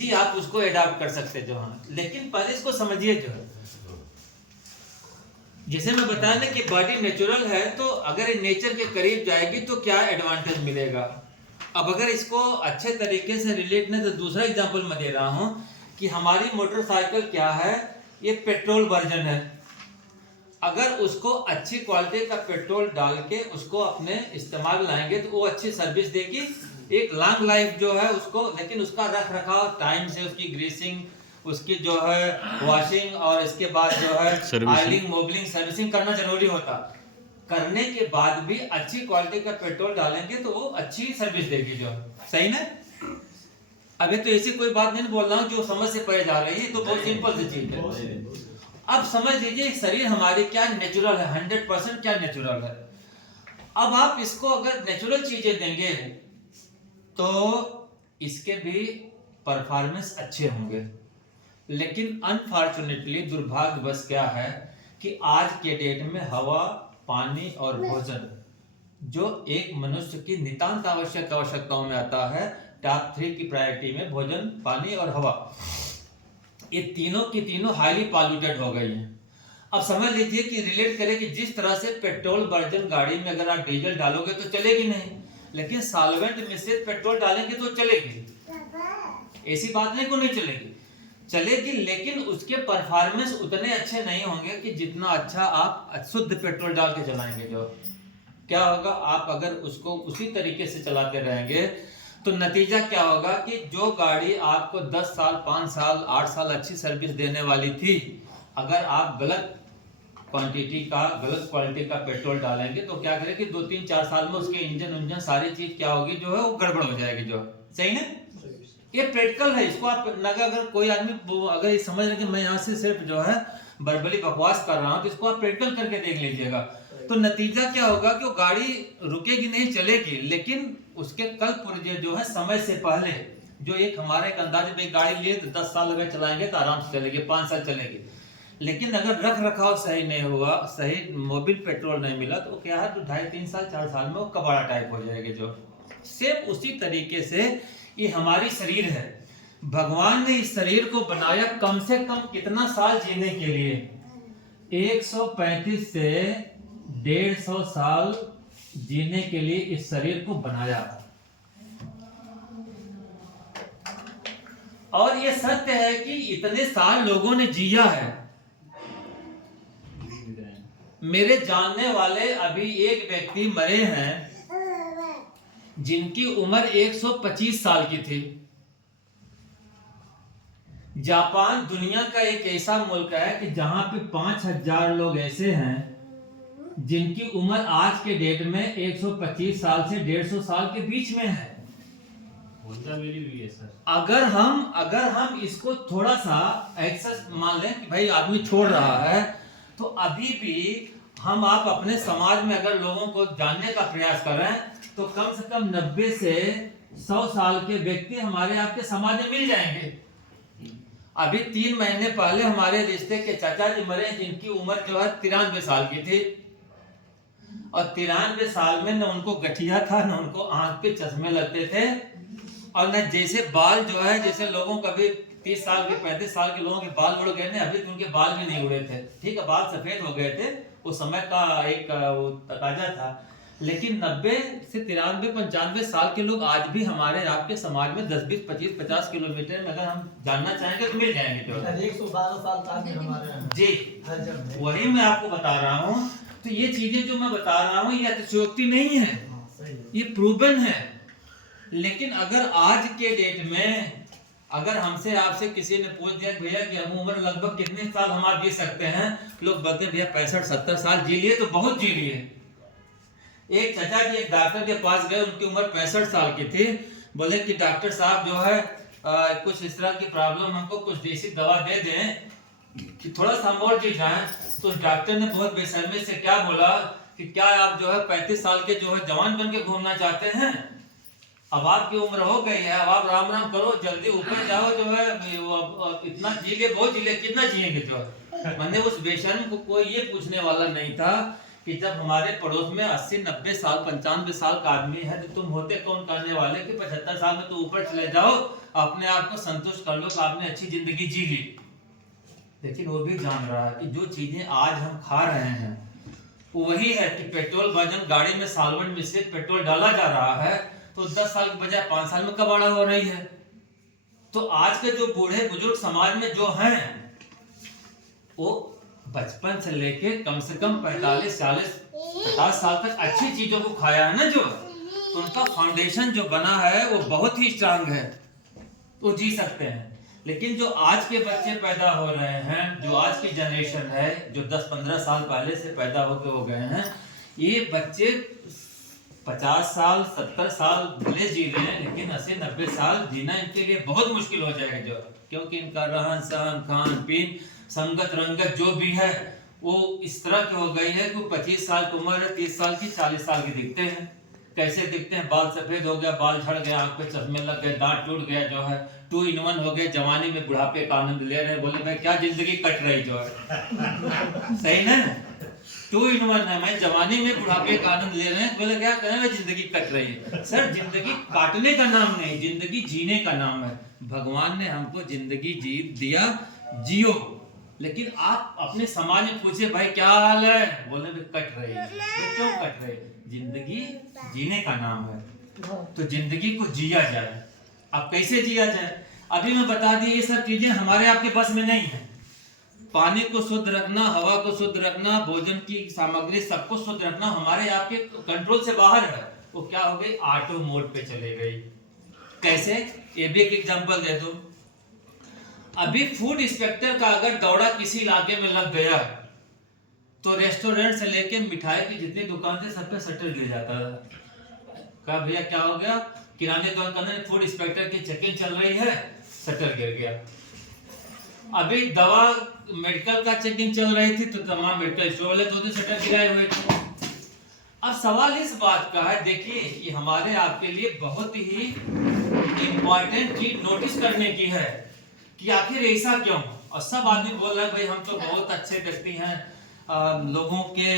ही आप उसको एडाप्ट कर सकते जो हाँ, लेकिन पहले इसको समझिए जो है। जैसे मैं बताया ना कि बॉडी नेचुरल है, तो अगर ये नेचर के करीब जाएगी तो क्या एडवांटेज मिलेगा। अब अगर इसको अच्छे तरीके से रिलेट नहीं, तो दूसरा एग्जांपल मैं दे रहा हूं कि हमारी मोटरसाइकिल क्या है, ये पेट्रोल वर्जन है। अगर उसको अच्छी क्वालिटी का पेट्रोल डाल के उसको अपने इस्तेमाल लाएंगे तो वो अच्छी सर्विस देगी, एक लॉन्ग लाइफ जो है उसको। लेकिन उसका रख रखाव टाइम से, उसकी ग्रीसिंग, उसकी जो है वॉशिंग, और इसके बाद जो है ऑयलिंग, मोबिलिंग, सर्विसिंग करना जरूरी होता। करने के बाद भी अच्छी क्वालिटी का पेट्रोल डालेंगे तो वो अच्छी सर्विस देगी जो, सही ना। अभी तो ऐसी कोई बात नहीं बोल रहा हूँ जो समझ से परे जा रही है, तो बहुत सिंपल सी चीज है। अब समझ लीजिए शरीर हमारी क्या नेचुरल है, 100% क्या नेचुरल है। अब आप इसको अगर नेचुरल चीजें देंगे तो इसके भी परफॉर्मेंस अच्छे होंगे। लेकिन अनफॉर्चुनेटली, दुर्भाग्यवश क्या है कि आज के डेट में हवा, पानी और भोजन, जो एक मनुष्य की नितांत आवश्यकताओं में आता है, टॉप 3 की प्रायोरिटी में भोजन, पानी और हवा, ये तीनों की तीनों हाईली पॉल्यूटेड हो गई हैं। अब समझ लीजिए कि रिलेट करें कि जिस तरह से पेट्रोल वर्जन गाड़ी में अगर आप डीजल डालोगे तो चलेगी नहीं, लेकिन सॉल्वेंट मिश्रित पेट्रोल डालेंगे तो चलेगी। ऐसी बात नहीं को नहीं चलेगी, चलेगी, लेकिन उसके परफॉर्मेंस उतने अच्छे नहीं होंगे कि जितना अच्छा आप शुद्ध पेट्रोल डाल के चलाएंगे। जो क्या होगा, आप अगर उसको उसी तरीके से चलाते रहेंगे तो नतीजा क्या होगा कि जो गाड़ी आपको 10 साल, 5 साल, 8 साल अच्छी सर्विस देने वाली थी, अगर आप गलत क्वांटिटी का, गलत क्वालिटी का पेट्रोल डालेंगे तो क्या करें कि 2-3-4 साल में उसके इंजन सारी चीज क्या होगी जो है वो गड़बड़ हो जाएगी। जो सही ना, ये प्रैक्टिकल है। इसको आप अगर कोई आदमी अगर ये समझ रहे कि मैं यहाँ से सिर्फ जो है वर्बली बकवास कर रहा हूँ, तो इसको आप प्रैक्टिकल करके देख लीजिएगा। तो नतीजा क्या होगा कि वो गाड़ी रुकेगी नहीं, चलेगी, लेकिन उसके कल पुर्जे जो है समय से पहले, जो एक हमारा एक अंदाज में गाड़ी लिए तो 10 साल अगर चलाएंगे तो आराम से चलेगी, 5 साल चलेगी। लेकिन अगर रख रखाव सही नहीं हुआ, सही मोबिल पेट्रोल नहीं मिला, तो क्या है, तो 2.5-3 साल 4 साल में वो कबाड़ा टाइप हो जाएगी। जो सेम उसी तरीके से ये हमारी शरीर है। भगवान ने इस शरीर को बनाया कम से कम कितना साल जीने के लिए, 135 से 150 साल जीने के लिए इस शरीर को बनाया। और ये सत्य है कि इतने साल लोगों ने जिया है। मेरे जानने वाले अभी एक व्यक्ति मरे हैं जिनकी उम्र 125 साल की थी। जापान दुनिया का एक ऐसा मुल्क है कि जहां पे 5000 लोग ऐसे हैं जिनकी उम्र आज के डेट में 125 साल से 150 साल के बीच में है। अगर हम इसको थोड़ा सा एक्सेस मान लें कि भाई आदमी छोड़ रहा है, तो अभी भी आप अपने समाज में अगर लोगों को जानने का प्रयास कर रहे हैं तो कम से कम 90 से 100 साल के व्यक्ति हमारे आपके समाज में मिल जाएंगे। अभी 3 महीने पहले हमारे रिश्ते के चाचा जी मरे जिनकी उम्र जो है 93 साल की थी, और 93 साल में न उनको गठिया था, न उनको आंख पे चश्मे लगते थे, और न जैसे बाल जो है, जैसे लोगों का भी 30 साल के 35 साल के लोगों के बाल उड़ गए ना, अभी तो उनके बाल भी नहीं उड़े थे। ठीक है, बाल सफेद हो गए थे, वो समय का एक वो तकाजा था। लेकिन 90 से 93-95 साल के लोग आज भी हमारे आपके समाज में 10, 20, 25, 50 किलोमीटर में अगर हम जानना चाहेंगे तो मिल जाएंगे। जो 112 साल तक हमारे जी, वही मैं आपको बता रहा हूँ। तो ये चीजें जो मैं बता रहा हूँ ये अतिशयोक्ति नहीं है, ये प्रूवन है। लेकिन अगर आज के डेट में अगर हमसे आपसे किसी ने पूछ दिया भैया कि हम उम्र लगभग कितने साल हम आप जी सकते हैं, लोग बोलते भैया 65-70 साल जी लिए तो बहुत जी लिए। एक चाचा जी एक डॉक्टर के पास गए, उनकी उम्र 65 साल की थी। बोले कि डॉक्टर साहब जो है कुछ इस तरह की प्रॉब्लम, हमको कुछ देसी दवा दे दें कि थोड़ा सा हम और जी जाएं। तो डॉक्टर ने बहुत बेशर्मी से क्या बोला कि क्या आप जो है 35 साल के जो है जवान बन के घूमना चाहते हैं? अब आपकी उम्र हो गई है, अब आप राम राम करो, जल्दी ऊपर जाओ, जो है इतना जी ले, बहुत जी ले, कितना जिएंगे जो है। मैंने उस बेशर्म को कोई ये पूछने वाला नहीं था कि जब हमारे पड़ोस में 80-90 साल 95 साल का आदमी है, तो तुम होते कौन करने वाले कि 75 साल में तो ऊपर चले जाओ, अपने आप को संतुष्ट कर लो कि आपने अच्छी जिंदगी जी ली। लेकिन वो भी जान रहा है कि जो चीजें आज हम खा रहे हैं वही है कि पेट्रोल वजन गाड़ी में साल्वेंट मिश्रित पेट्रोल डाला जा रहा है, तो 10 साल के बजाय 5 साल में कबाड़ा हो रही है। तो आज के जो बूढ़े बुजुर्ग समाज में जो हैं, वो बचपन से लेके कम से कम 45, 40, 50 साल तक अच्छी चीजों को खाया है ना, जो तो उनका फाउंडेशन जो बना है वो बहुत ही स्ट्रांग है, वो जी सकते हैं। लेकिन जो आज के बच्चे पैदा हो रहे हैं, जो आज की जनरेशन है, जो 10-15 साल पहले से पैदा होकर हो गए हैं, ये बच्चे 50 साल 70 साल भले जी रहे हैं, लेकिन 80-90 साल जीना इनके लिए बहुत मुश्किल हो जाएगा, जो क्योंकि इनका रहन सहन खान पीन संगत रंगत जो भी है वो इस तरह की हो गई है कि 25 साल की उम्र है, 30 साल की 40 साल की दिखते हैं। कैसे दिखते हैं? बाल सफेद हो गया, बाल झड़ गया, आंख पे चश्मे लग गए, दांत टूट गया, जो है 2 in 1 हो गए, जवानी में बुढ़ापे का आनंद ले रहे हैं। बोले भाई क्या जिंदगी कट रही जो है, सही ना? 2 in 1 है, मैं जवानी में बुढ़ापे का आनंद ले रहे हैं। बोले क्या करें, जिंदगी कट रही है। सर जिंदगी काटने का नाम नहीं, जिंदगी जीने का नाम है। भगवान ने हमको जिंदगी जी दिया, जियो। लेकिन आप अपने समाज में पूछे भाई क्या हाल है, बोले भाई कट रही है। क्यों कट रही है? जिंदगी जीने का नाम है, तो जिंदगी को जिया जाए। अब कैसे जिया जाए? अभी मैं बता दी, ये सब चीजें हमारे आपके बस में नहीं है। पानी को शुद्ध रखना, हवा को शुद्ध रखना, भोजन की सामग्री सबको शुद्ध रखना हमारे आपके कंट्रोल से बाहर है। वो क्या हो गई? ऑटो मोड पे चले गई। कैसे? ये भी एक एग्जांपल दे दूं। अभी फूड इंस्पेक्टर का अगर दौड़ा किसी इलाके में लग गया, तो रेस्टोरेंट से लेके मिठाई की जितनी दुकान थे सब पे शटर गिर जाता है। कहा भैया क्या हो गया? किराने दुकान में फूड इंस्पेक्टर की चेकिंग चल रही है, शटर गिर गया। अभी दवा मेडिकल का चेकिंग चल रही थी, तो तमाम मेडिकल स्टोर वाले तो शटर गिराए हुए थे। अब सवाल इस बात का है, देखिए ये हमारे आपके लिए बहुत ही इंपॉर्टेंट चीज नोटिस करने की है कि आखिर ऐसा क्यों। और सब आदमी बोल रहे हैं भाई हम तो बहुत अच्छे व्यक्ति हैं, लोगों के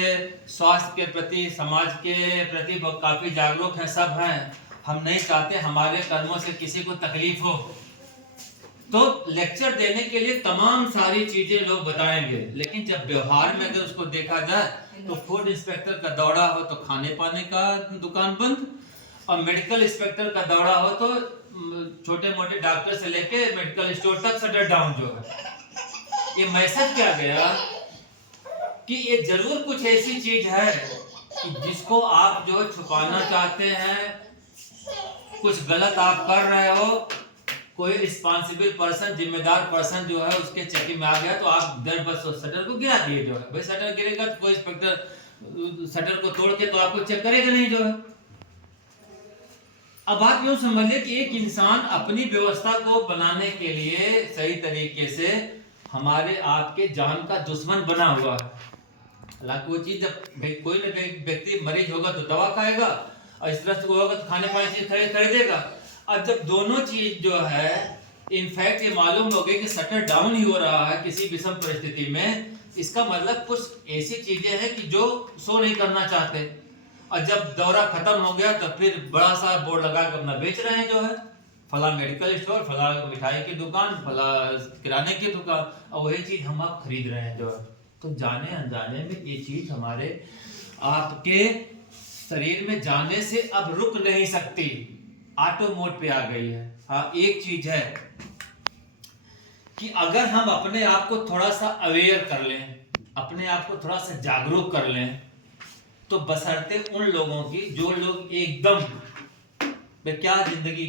स्वास्थ्य के प्रति, समाज के प्रति काफी जागरूक हैं, सब हैं, हम नहीं चाहते हमारे कर्मों से किसी को तकलीफ हो। तो लेक्चर देने के लिए तमाम सारी चीजें लोग बताएंगे, लेकिन जब व्यवहार में अगर उसको देखा जाए तो फूड इंस्पेक्टर का दौड़ा हो तो खाने पाने का दुकान बंद, और मेडिकल इंस्पेक्टर का दौड़ा हो तो छोटे मोटे डॉक्टर से लेके मेडिकल स्टोर तक शटर डाउन जो है। ये मैसेज क्या गया कि ये जरूर कुछ ऐसी चीज है कि जिसको आप जो छुपाना चाहते हैं, कुछ गलत आप कर रहे हो, कोई रिस्पॉन्सिबल पर्सन, जिम्मेदार पर्सन जो है उसके चेकिंग में आ गया, तो आप दर बस शटर को गिरा दिए जो है। भाई शटर गिरेगा तो कोई इंस्पेक्टर शटर को तोड़ के तो आपको चेक करेगा नहीं जो है। अब आप यूं समझिए कि एक इंसान अपनी व्यवस्था को बनाने के लिए सही तरीके से हमारे आपके जान का दुश्मन बना हुआ है। हालांकि वो चीज जब कोई ना कोई व्यक्ति मरीज होगा तो दवा खाएगा, और इस तरह से होगा तो खाने पाने चीज खरीदेगा। अब जब दोनों चीज जो है, इनफैक्ट ये मालूम हो गया कि शटर डाउन ही हो रहा है किसी विषम परिस्थिति में, इसका मतलब कुछ ऐसी चीजें हैं कि जो शो नहीं करना चाहते, और जब दौरा खत्म हो गया तो फिर बड़ा सा बोर्ड लगा कर अपना बेच रहे हैं जो है, फला मेडिकल स्टोर, फला मिठाई की दुकान, फला किराने की दुकान, और वही चीज हम आप खरीद रहे हैं जो है। तो जाने अनजाने में ये चीज हमारे आपके शरीर में जाने से अब रुक नहीं सकती, ऑटो मोड पे आ गई है। हाँ एक चीज है कि अगर हम अपने आप को थोड़ा सा अवेयर कर लें, अपने आप को थोड़ा सा जागरूक कर लें, तो बशर्ते उन लोगों की जो लोग एकदम भाई क्या जिंदगी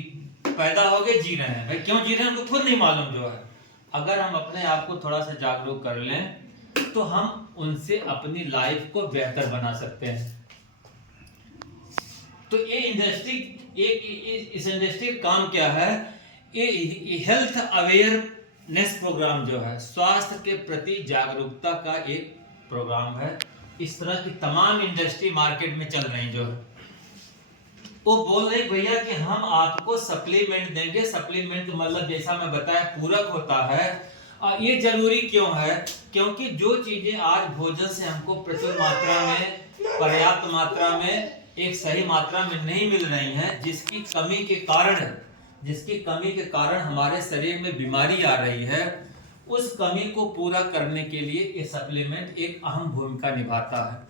पैदा हो गए जी रहे हैं, भाई क्यों जी रहे हैं उनको खुद नहीं मालूम जो है। अगर हम अपने आप को थोड़ा सा जागरूक कर लें तो हम उनसे अपनी लाइफ को बेहतर बना सकते हैं। तो ये इंडस्ट्री, इस इंडस्ट्री का काम क्या है? ये हेल्थ अवेयरनेस प्रोग्राम जो है, स्वास्थ्य के प्रति जागरूकता का एक प्रोग्राम है। इस तरह की तमाम इंडस्ट्री मार्केट में चल रही जो है, वो बोल रहे भैया कि हम आपको सप्लीमेंट देंगे। सप्लीमेंट मतलब जैसा मैं बताया पूरक होता है। ये जरूरी क्यों है? क्योंकि जो चीजें आज भोजन से हमको प्रचुर मात्रा में पर्याप्त मात्रा में, एक सही मात्रा में नहीं मिल रही हैं, जिसकी कमी के कारण हमारे शरीर में बीमारी आ रही है, उस कमी को पूरा करने के लिए ये सप्लीमेंट एक अहम भूमिका निभाता है।